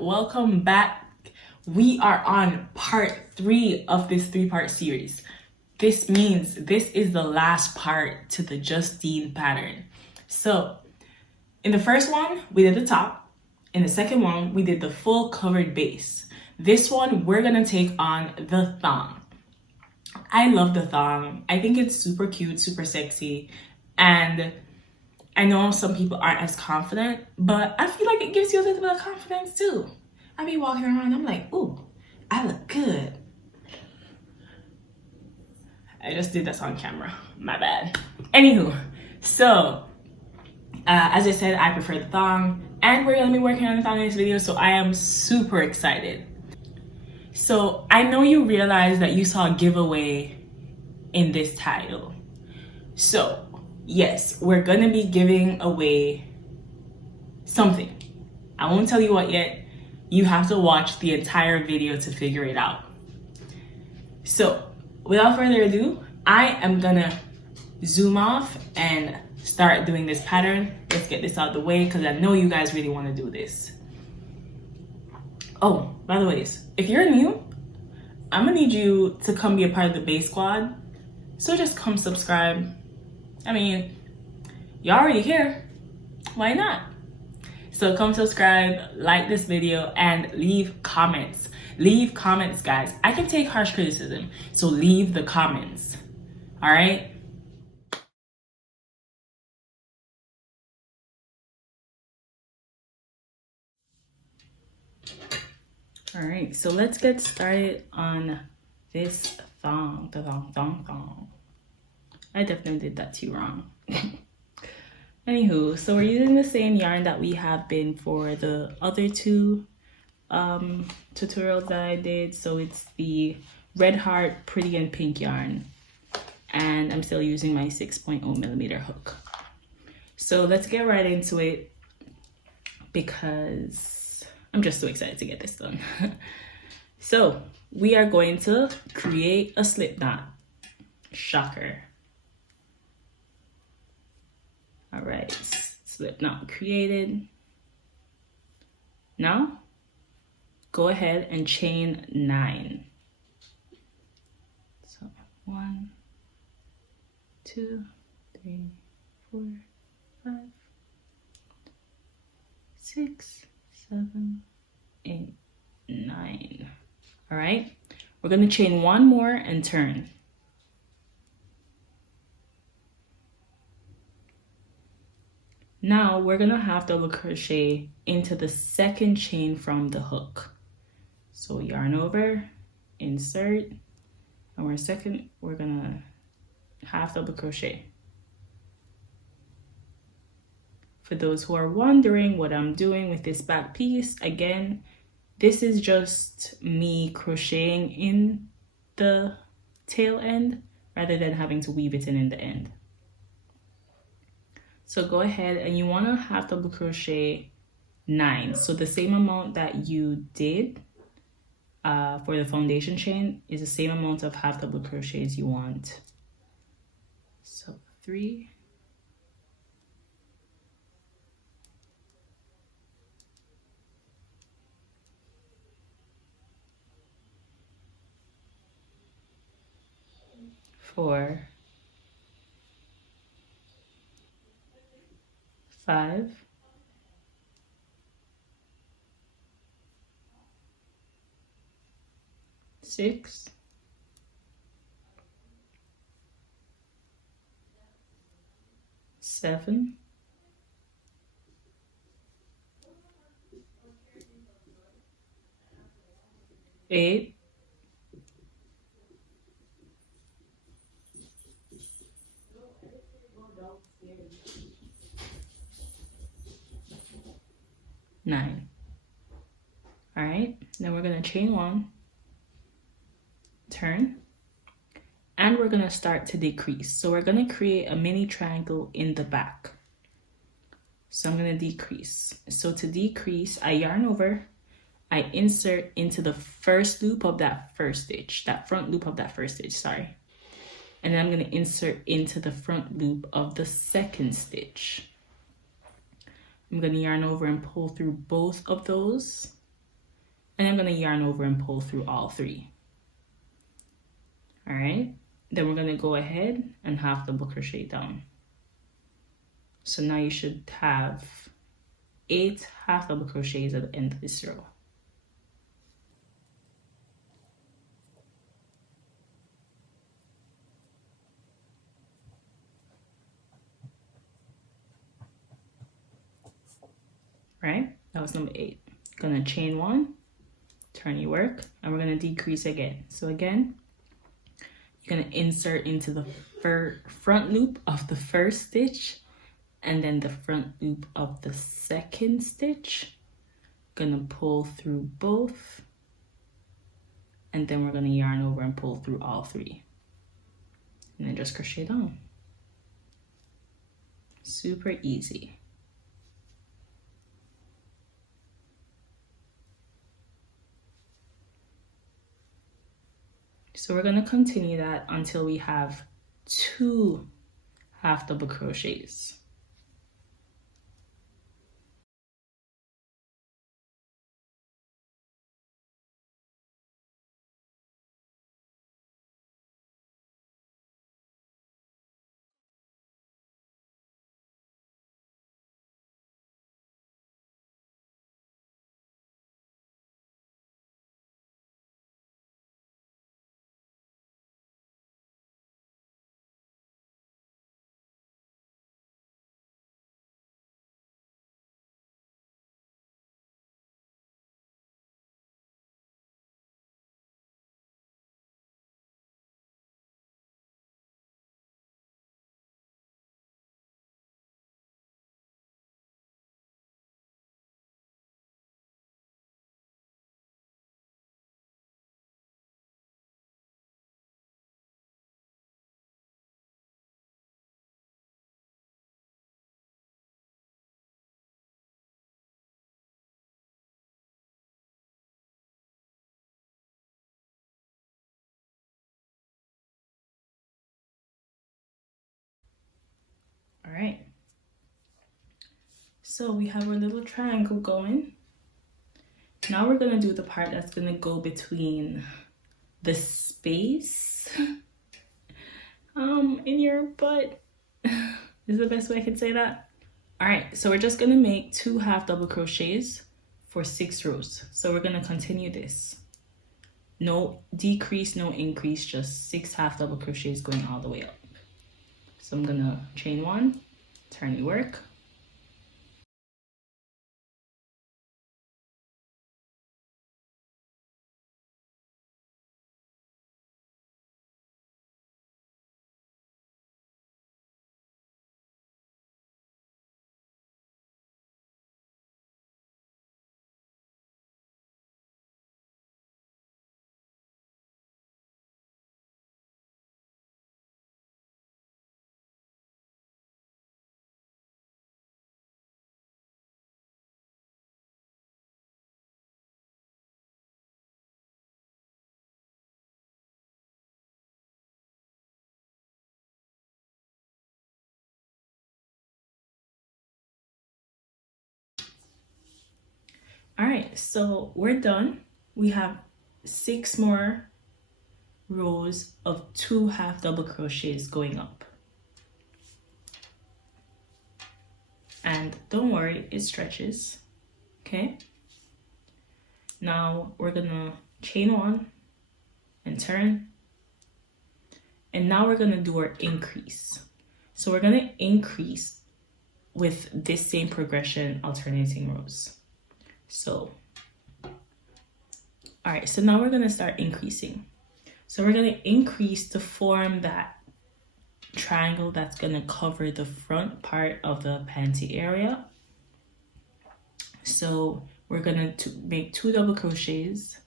welcome back. We are on part 3 of this 3-part series. This means this is the last part to the Justine pattern. So in the first one, we did the top. In the second one, we did the full covered base. This one, we're gonna take on the thong. I love the thong. I think it's super cute, super sexy. And I know some people aren't as confident, but I feel like it gives you a little bit of confidence too. I be walking around, I'm like, ooh, I look good. I just did this on camera, my bad. Anywho, so as I said, I prefer the thong, and we're gonna be working on the thong in this video, so I am super excited. So I know you realize that you saw a giveaway in this title. So yes, we're gonna be giving away something. I won't tell you what yet. You have to watch the entire video to figure it out. So without further ado, I am gonna zoom off and start doing this pattern. Let's get this out of the way because I know you guys really want to do this. Oh, by the way, if you're new, I'm gonna need you to come be a part of the BAE Squad. So just come subscribe. I mean, you're already here. Why not? So come subscribe, like this video, and leave comments. Leave comments, guys. I can take harsh criticism, so leave the comments. All right? All right, so let's get started on this thong, the thong. I definitely did that too wrong. Anywho, so we're using the same yarn that we have been for the other 2 tutorials that I did. So it's the Red Heart, Pretty and Pink yarn. And I'm still using my 6.0mm hook. So let's get right into it because I'm just so excited to get this done. So we are going to create a slip knot. Shocker. All right, slip knot created. Now, go ahead and chain 9. So 1, 2, 3, 4, 5, 6, 7, 8, 9. All right, we're gonna chain 1 more and turn. Now we're gonna have double crochet into the second chain from the hook. So yarn over, insert, and we're gonna half double crochet. For those who are wondering what I'm doing with this back piece, again, this is just me crocheting in the tail end rather than having to weave it in the end. So go ahead and you want to half double crochet 9. So the same amount that you did for the foundation chain is the same amount of half double crochets you want. So 3, 4, 5, 6, 7, 8, 9. All right, then we're gonna chain 1, turn, and we're gonna start to decrease. So we're gonna create a mini triangle in the back. So I'm gonna decrease. So to decrease, I yarn over, I insert into the first loop of that first stitch, that front loop of that first stitch, sorry. And then I'm gonna insert into the front loop of the second stitch. I'm gonna yarn over and pull through both of those and I'm going to yarn over and pull through all 3. All right, then we're going to go ahead and half double crochet down. So now you should have 8 half double crochets at the end of this row. Right, that was number 8. Gonna chain 1, turn your work, and we're gonna decrease again. So again, you're gonna insert into the front loop of the first stitch and then the front loop of the second stitch. Gonna pull through both, and then we're gonna yarn over and pull through all 3, and then just crochet down. Super easy. So we're going to continue that until we have 2 half double crochets. All right. So we have our little triangle going. Now we're going to do the part that's going to go between the space in your butt. Is the best way I can say that. All right, so we're just going to make 2 half double crochets for 6 rows. So we're going to continue this. No decrease, no increase, just 6 half double crochets going all the way up. So I'm going to chain 1, turn your work. All right, so we're done. We have 6 more rows of 2 half double crochets going up. And don't worry, it stretches, okay? Now we're gonna chain 1 and turn. And now we're gonna do our increase. So we're gonna increase with this same progression, alternating rows. So, all right, so now we're gonna start increasing. So we're gonna increase to form that triangle that's gonna cover the front part of the panty area. So we're gonna make 2 double crochets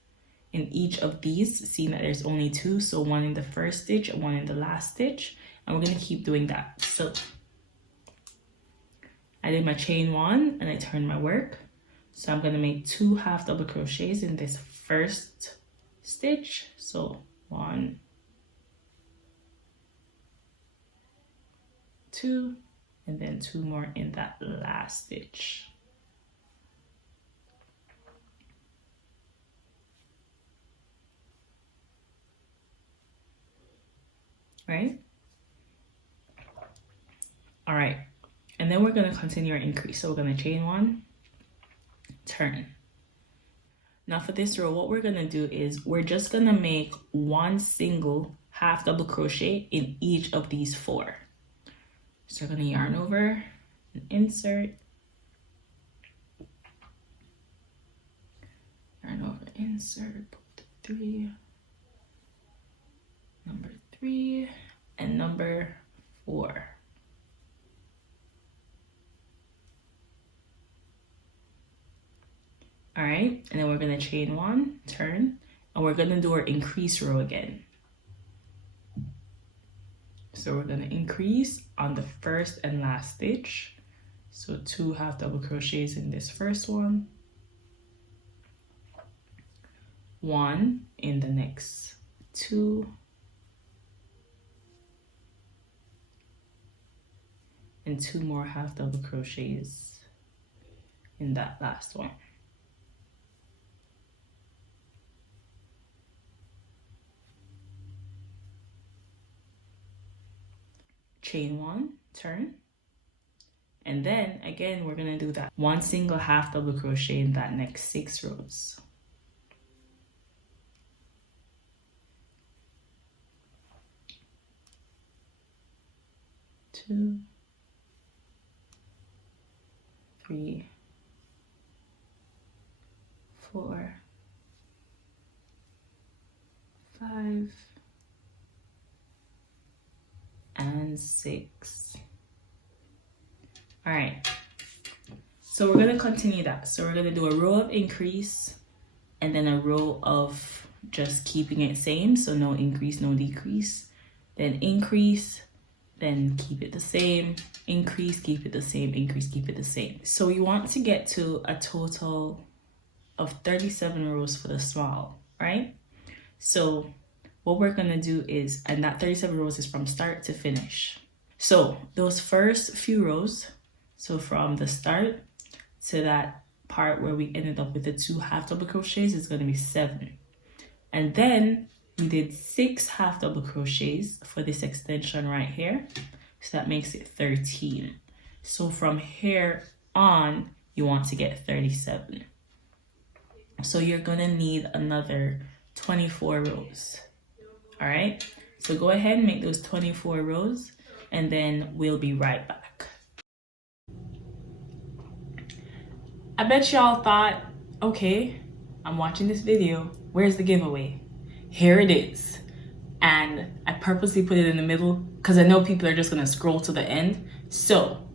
in each of these, seeing that there's only 2, so 1 in the first stitch and 1 in the last stitch, and we're gonna keep doing that. So I did my chain 1 and I turned my work. So I'm gonna make 2 half double crochets in this first stitch. So 1, 2, and then 2 more in that last stitch. right? All right, and then we're gonna continue our increase. So we're gonna chain 1, turn. Now for this row, what we're gonna do is we're just gonna make 1 single half double crochet in each of these 4. So we're gonna yarn over and insert, yarn over, insert, put 3, number 3, and number 4. All right, and then we're gonna chain 1, turn, and we're gonna do our increase row again. So we're gonna increase on the first and last stitch. So 2 half double crochets in this first one, 1 in the next 2, and 2 more half double crochets in that last one. Chain 1, turn, and then again we're gonna do that 1 single half double crochet in that next 6 rows. Two, 3, 4, 5, and 6. All right, so we're gonna continue that. So we're gonna do a row of increase and then a row of just keeping it same, so no increase, no decrease, then increase, then keep it the same, increase, keep it the same, increase, keep it the same. So we want to get to a total of 37 rows for the small, right? So what we're gonna do is, and that 37 rows is from start to finish. So those first few rows, so from the start to that part where we ended up with the 2 half double crochets, is gonna be 7. And then we did 6 half double crochets for this extension right here. So that makes it 13. So from here on, you want to get 37. So you're gonna need another 24 rows. All right, so go ahead and make those 24 rows and then we'll be right back. I bet y'all thought, okay, I'm watching this video, where's the giveaway? Here it is. And I purposely put it in the middle because I know people are just gonna scroll to the end. So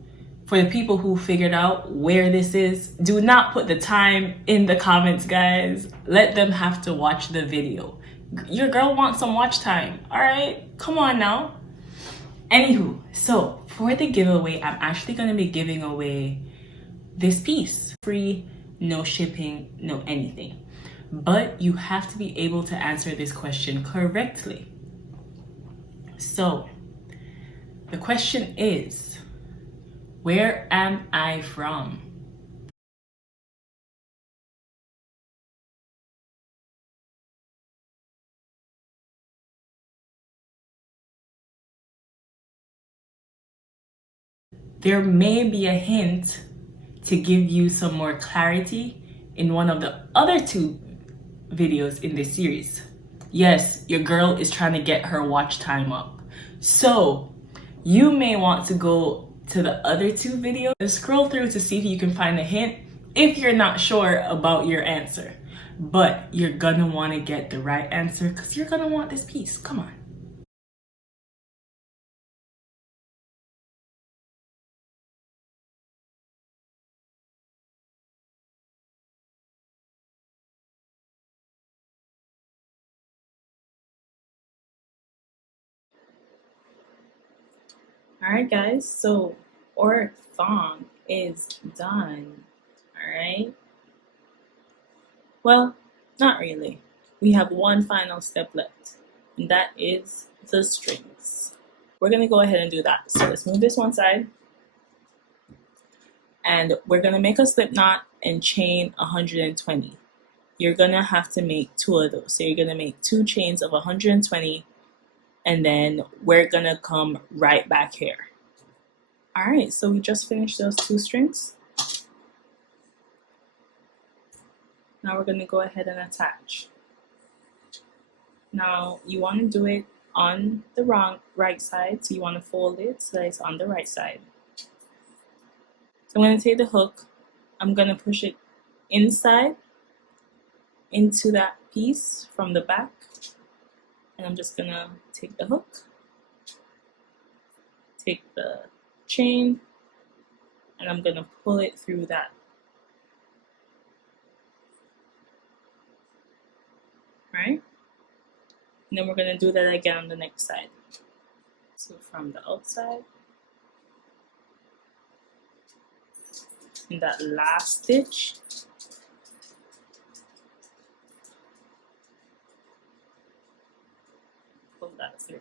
for the people who figured out where this is, do not put the time in the comments, guys. Let them have to watch the video. Your girl wants some watch time, all right? Come on now. Anywho, so for the giveaway, I'm actually gonna be giving away this piece. Free, no shipping, no anything. But you have to be able to answer this question correctly. So the question is, where am I from? There may be a hint to give you some more clarity in one of the other 2 videos in this series. Yes, your girl is trying to get her watch time up. So you may want to go to the other 2 videos and scroll through to see if you can find a hint if you're not sure about your answer. But you're gonna want to get the right answer because you're gonna want this piece. Come on. All right, guys, so our thong is done. All right. Well, not really. We have one final step left, and that is the strings. We're gonna go ahead and do that. So let's move this one side, and we're gonna make a slip knot and chain 120. You're gonna have to make 2 of those. So you're gonna make 2 chains of 120 and then we're gonna come right back here. All right, so we just finished those 2 strings. Now we're gonna go ahead and attach. Now you want to do it on the right side, so you want to fold it so that it's on the right side. So I'm going to take the hook, I'm going to push it inside into that piece from the back, and I'm just going to take the hook, take the chain, and I'm going to pull it through that. Right? And then we're going to do that again on the next side. So from the outside, in that last stitch, pull that through.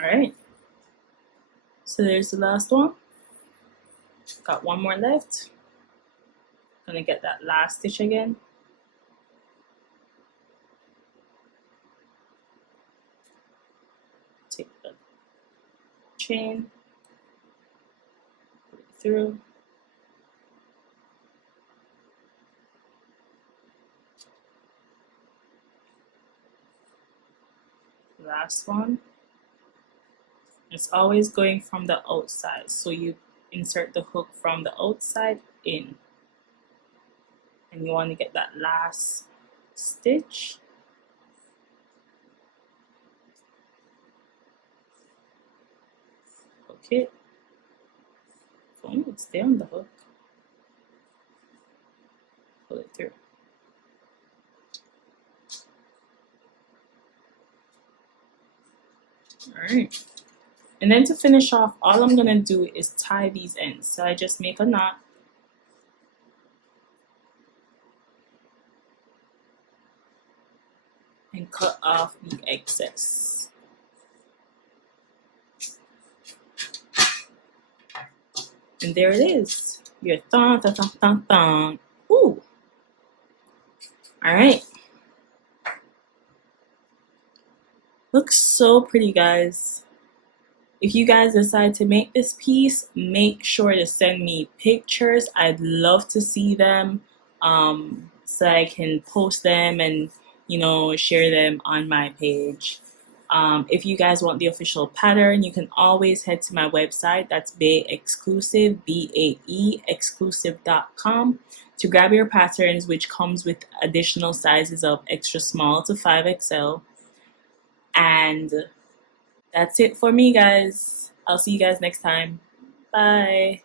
All right, so there's the last one. Got one more left. Gonna get that last stitch again. Take the chain, put it through. Last one. It's always going from the outside, so you insert the hook from the outside in, and you want to get that last stitch. Okay, so it would stay on the hook, pull it through. All right. And then to finish off, all I'm gonna do is tie these ends. So I just make a knot, and cut off the excess. And there it is, your thong, thong, thong, thong, thong. Ooh. All right. Looks so pretty, guys. If you guys decide to make this piece, make sure to send me pictures. I'd love to see them, so I can post them and, you know, share them on my page. If you guys want the official pattern, you can always head to my website. That's BAE Exclusive, BAE Exclusive.com, to grab your patterns, which comes with additional sizes of extra small to 5XL. And that's it for me, guys. I'll see you guys next time. Bye.